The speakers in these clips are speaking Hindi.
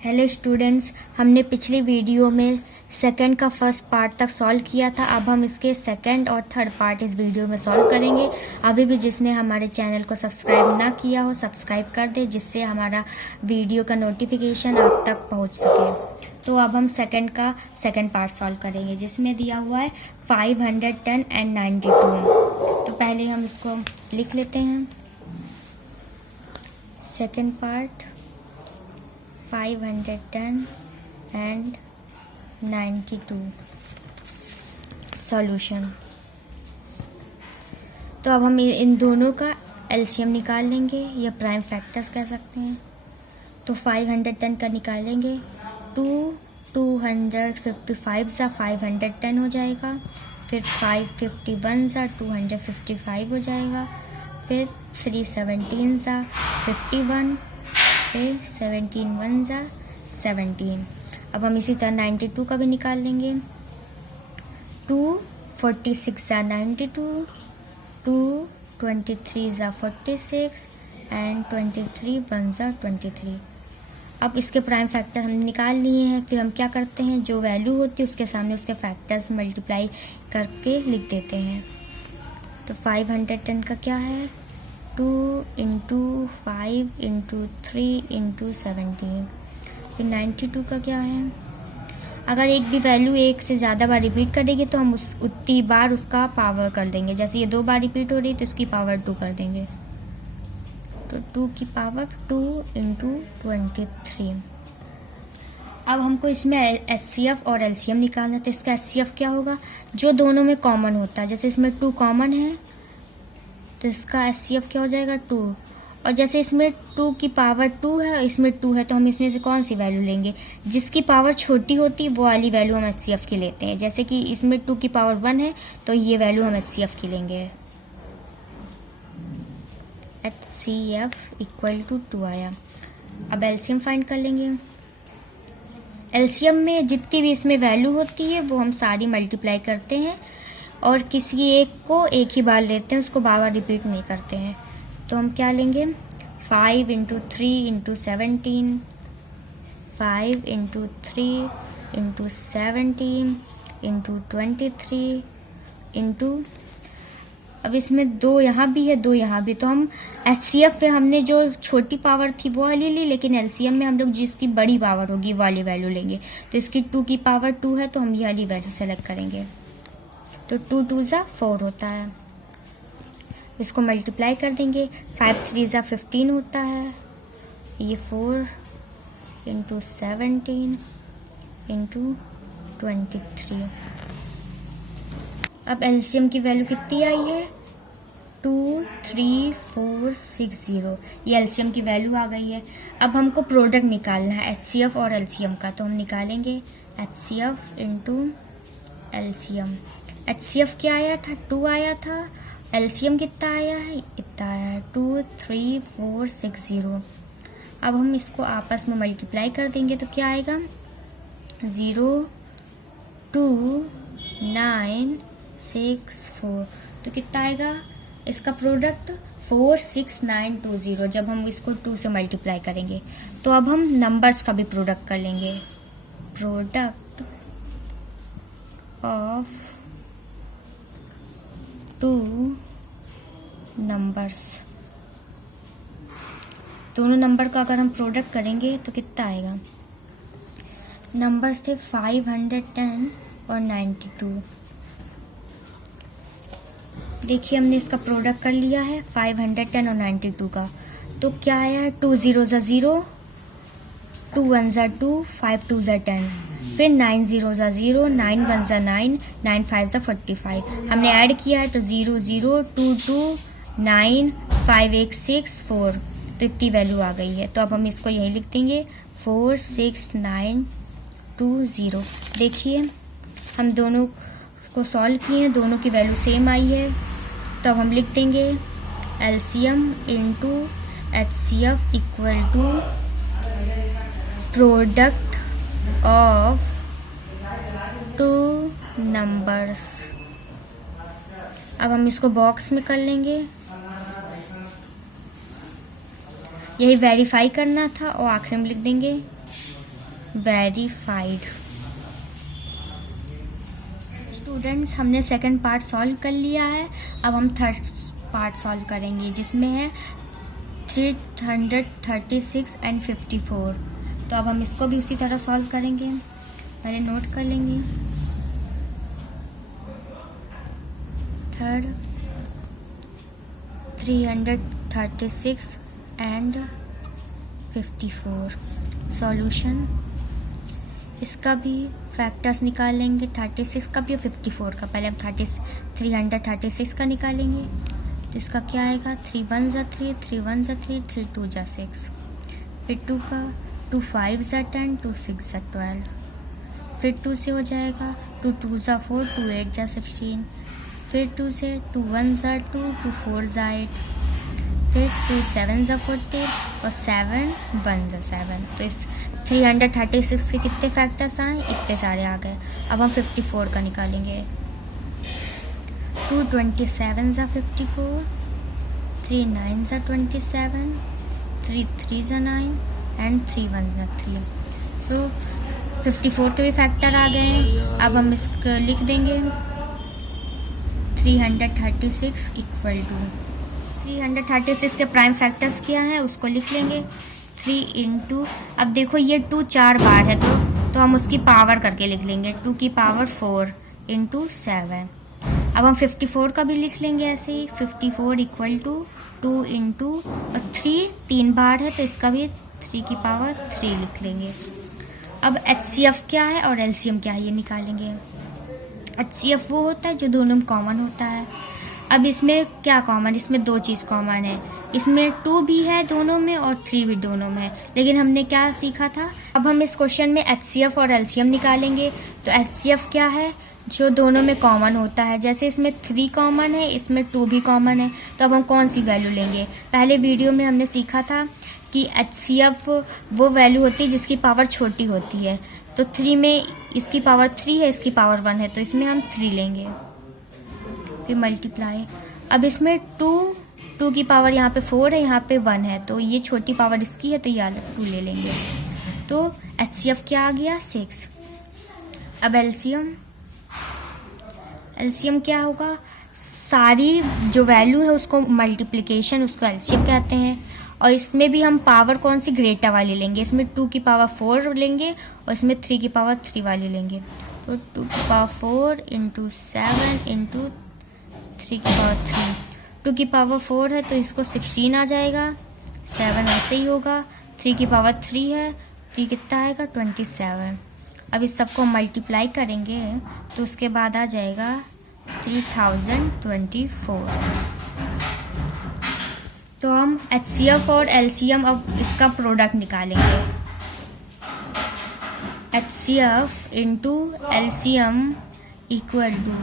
हेलो स्टूडेंट्स, हमने पिछली वीडियो में सेकंड का फर्स्ट पार्ट तक सॉल्व किया था। अब हम इसके सेकंड और थर्ड पार्ट इस वीडियो में सॉल्व करेंगे। अभी भी जिसने हमारे चैनल को सब्सक्राइब ना किया हो सब्सक्राइब कर दे, जिससे हमारा वीडियो का नोटिफिकेशन आप तक पहुंच सके। तो अब हम सेकंड का सेकंड पार्ट सॉल्व करेंगे, जिसमें दिया हुआ है 510 एंड 92। तो पहले हम इसको लिख लेते हैं। Second part 510 and 92 solution. तो अब हम इन दोनों का एलसीएम निकाल लेंगे या प्राइम फैक्टर्स कह सकते हैं। तो 510 का निकालेंगे, 255 सा 510 हो जाएगा, फिर 551 सा 255 हो जाएगा, फिर 317 सा 51, फिर 17 1 ज़ा 17। अब हम इसी तरह 92 का भी निकाल लेंगे। 246 ज़ा 92, 223 ज़ा 46 एंड 23 1 ज़ा 23। अब इसके प्राइम फैक्टर हम निकाल लिए हैं। फिर हम क्या करते हैं, जो वैल्यू होती है उसके सामने उसके फैक्टर्स मल्टीप्लाई करके लिख देते हैं। तो 510 का क्या है, 2 इंटू 5 इंटू 3 इंटू 17। फिर 92 का क्या है, अगर एक भी वैल्यू एक से ज़्यादा बार रिपीट करेगी तो हम उतनी बार उसका पावर कर देंगे। जैसे ये 2 बार रिपीट हो रही तो इसकी पावर 2 कर देंगे। तो 2 की पावर 2 इंटू 23। अब हमको इसमें एचसीएफ और एलसीएम निकालना है। तो इसका एचसीएफ क्या होगा, जो दोनों में कॉमन होता है। जैसे इसमें 2 कॉमन है तो इसका एचसीएफ क्या हो जाएगा, 2। और जैसे इसमें 2 की पावर 2 है, इसमें 2 है, तो हम इसमें से कौन सी वैल्यू लेंगे, जिसकी पावर छोटी होती है वो वाली वैल्यू हम एचसीएफ की लेते हैं। जैसे कि इसमें 2 की पावर 1 है तो ये वैल्यू हम एचसीएफ की लेंगे। एचसीएफ इक्वल टू 2 आया। अब एलसीएम फाइंड कर लेंगे। एलसीएम में जितनी भी इसमें वैल्यू होती है वो हम सारी मल्टीप्लाई करते हैं और किसी एक को एक ही बार लेते हैं, उसको बार बार रिपीट नहीं करते हैं। तो हम क्या लेंगे, 5 into 3 into 17, 5 into 3 into 17 into 23 into, अब इसमें 2 यहाँ भी है 2 यहाँ भी। तो हम एचसीएफ में हमने जो छोटी पावर थी वो वाली ली, लेकिन एलसीएम में हम लोग जिसकी बड़ी पावर होगी वाली वैल्यू लेंगे। तो इसकी 2 की पावर 2 है तो हम ये वाली वैल्यू सेलेक्ट करेंगे। तो 2 2 ज़ा 4 होता है, इसको मल्टीप्लाई कर देंगे। 5 3 ज़ा 15 होता है, ये 4 इंटू 17 इंटू 23। अब एलसीएम की वैल्यू कितनी आई है, 23460। ये एलसीएम की वैल्यू आ गई है। अब हमको प्रोडक्ट निकालना है एचसीएफ और एलसीएम का। तो हम निकालेंगे एचसीएफ इंटू एलसीएम। एचसीएफ क्या आया था, 2 आया था। एलसीएम कितना आया है, इतना आया है 23460। अब हम इसको आपस में मल्टीप्लाई कर देंगे तो क्या आएगा, 02964। तो कितना आएगा इसका प्रोडक्ट, 46920। जब हम इसको 2 से मल्टीप्लाई करेंगे तो अब हम नंबर्स का भी प्रोडक्ट कर लेंगे। प्रोडक्ट ऑफ 2 नंबर्स, दोनों नंबर का अगर हम प्रोडक्ट करेंगे तो कितना आएगा, नंबर्स थे 510 और 92। देखिए हमने इसका प्रोडक्ट कर लिया है 510 और 92 का। तो क्या आया है, 2 0 ज़ा 0, 2 1 ज़ा 2, 5 2 ज़ा 10, फिर 9 0 ज़ा 0, 9 1 ज़ा 9, 9 5 ज़ा 45। हमने ऐड किया है तो 0 0 2 2 9 5 1 6 4। तो इतनी वैल्यू आ गई है। तो अब हम इसको यही लिख देंगे 46920। देखिए हम दोनों को सॉल्व किए हैं, दोनों की वैल्यू सेम आई है। तो अब हम लिख देंगे LCM into HCF equal to product of 2 numbers. अब हम इसको बॉक्स में कर लेंगे, यही वेरीफाई करना था और आखिर में लिख देंगे वेरीफाइड। स्टूडेंट्स, हमने सेकंड पार्ट सॉल्व कर लिया है। अब हम थर्ड पार्ट सॉल्व करेंगे जिसमें है 336 एंड 54। तो अब हम इसको भी उसी तरह सॉल्व करेंगे। पहले नोट कर लेंगे। Third 336 and 54 solution. इसका भी फैक्टर्स निकाल लेंगे, 36 का भी और 54 का। पहले हम 336 का निकालेंगे। तो इसका क्या आएगा, 3 1 ज़ा 3, 3 1 ज़ा 3, 3 2 ज़ा 6। फिर 2 का 2 5 ज़ा 10, 2 6 ज़ा 12। फिर 2 से हो जाएगा 2 2 ज़ा 4, 2 8 ज़ा 16। फिर 2 से 2 1 ज़ा 2, 2 4 ज़ा 8। फिर 2 7 ज़ा 14 और 7 1 ज़ा 7। तो इस 336 के कितने फैक्टर्स आए, इतने सारे आ गए। अब हम 54 का निकालेंगे। 2 27 ज़ा 54, 3 9 ज़ा 27, 3 3 ज़ा 9 एंड 3 1 ज़ा 3। सो 54 के भी फैक्टर आ गए हैं। अब हम इसको लिख देंगे 336 इक्वल टू 336 के प्राइम फैक्टर्स क्या हैं उसको लिख लेंगे। 3 इंटू, अब देखो ये 2 4 बार है तो हम उसकी पावर करके लिख लेंगे। 2 की पावर 4 इंटू 7। अब हम 54 का भी लिख लेंगे ऐसे ही। 54 इक्वल टू 2 इंटू 3 बार है तो इसका भी 3 की पावर 3 लिख लेंगे। अब HCF क्या है और LCM क्या है ये निकालेंगे। HCF वो होता है जो दोनों में कॉमन होता है। अब इसमें क्या कॉमन, इसमें 2 चीज़ कॉमन है। इसमें 2 भी है दोनों में और 3 भी दोनों में है। लेकिन हमने क्या सीखा था, अब हम इस क्वेश्चन में HCF और LCM निकालेंगे। तो HCF क्या है, जो दोनों में कॉमन होता है। जैसे इसमें 3 कॉमन है, इसमें 2 भी कॉमन है। तो अब हम कौन सी वैल्यू लेंगे। पहले वीडियो में हमने सीखा था कि HCF वो वैल्यू होती है जिसकी पावर छोटी होती है। तो 3 में इसकी पावर 3 है, इसकी पावर 1 है, तो इसमें हम 3 लेंगे। फिर मल्टीप्लाई। अब इसमें 2 की पावर यहाँ पे 4 है, यहाँ पे 1 है, तो ये छोटी पावर इसकी है तो ये अलग 2 ले लेंगे। तो HCF क्या आ गया, 6। अब LCM क्या होगा, सारी जो वैल्यू है उसको मल्टीप्लिकेशन, उसको LCM कहते हैं। और इसमें भी हम पावर कौन सी, ग्रेटर वाली लेंगे। इसमें 2 की पावर 4 लेंगे और इसमें 3 की पावर 3 वाली लेंगे। तो 2 की पावर 4 इंटू 7 इंटू 3 की पावर 3। 2 की पावर 4 है तो इसको 16 आ जाएगा। 7 ऐसे ही होगा। 3 की पावर 3 है, 3 कितना आएगा, 27। अब इस सबको मल्टीप्लाई करेंगे तो उसके बाद आ जाएगा 3024। तो हम HCF और LCM अब इसका प्रोडक्ट निकालेंगे। HCF into LCM equal to,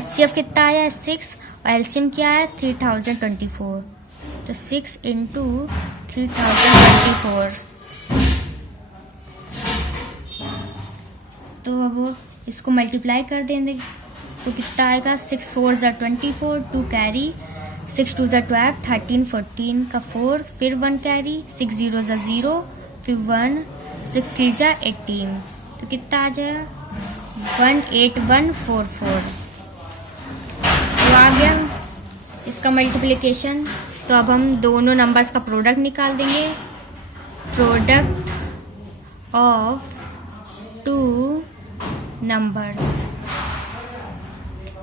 HCF कितना आया है, 6 और LCM क्या है, 3024। तो 6 इंटू 3024। तो अब इसको मल्टीप्लाई कर देंगे तो कितना आएगा, 6 4 ज़ा 24, 2 कैरी, 6 2 ज़ा 12, 13 14 का 4, फिर 1 कैरी, 6 0 ज़ा 0, फिर 1, 6 3 ज़ा 18। तो कितना आ जाएगा, 18144। तो आ गया इसका मल्टीप्लिकेशन। तो अब हम दोनों नंबर्स का प्रोडक्ट निकाल देंगे। Product of 2 numbers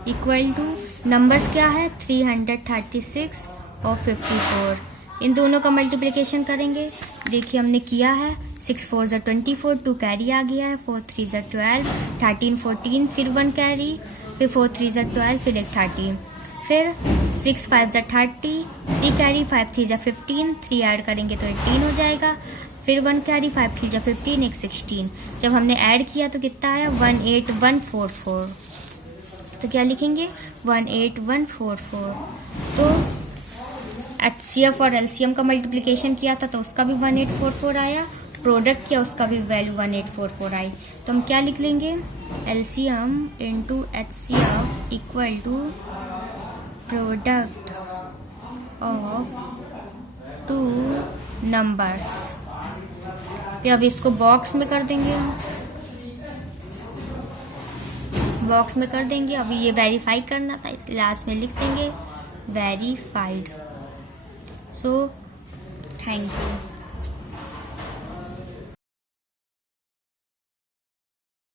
equal to, numbers क्या है, 336 और 54। इन दोनों का मल्टीप्लिकेशन करेंगे। देखिए हमने किया है, 6 4 ज़ा 24, 2 कैरी आ गया है, 4 3 ज़ा 12, 13 14, फिर 1 कैरी, फिर 4 3 ज़ा 12, फिर एक 13, फिर 6 5 ज़ा 30, 3 कैरी, 5 3 ज़ा 15, 3 ऐड करेंगे तो 18 हो जाएगा। फिर 1 कैरी, 5 3 ज़ा 15, एक 16। जब हमने ऐड किया तो कितना आया, 18144। तो क्या लिखेंगे, 18144। तो HCF और LCM का मल्टीप्लिकेशन किया था तो उसका भी 1844 आया। प्रोडक्ट किया उसका भी वैल्यू 1844 आई। तो हम क्या लिख लेंगे, LCM into HCF equal to product of 2 numbers. फिर अब इसको बॉक्स में कर देंगे हम, बॉक्स में कर देंगे। अभी ये वेरीफाई करना था इसलिए लास्ट में लिख देंगे वेरीफाइड। So thank you.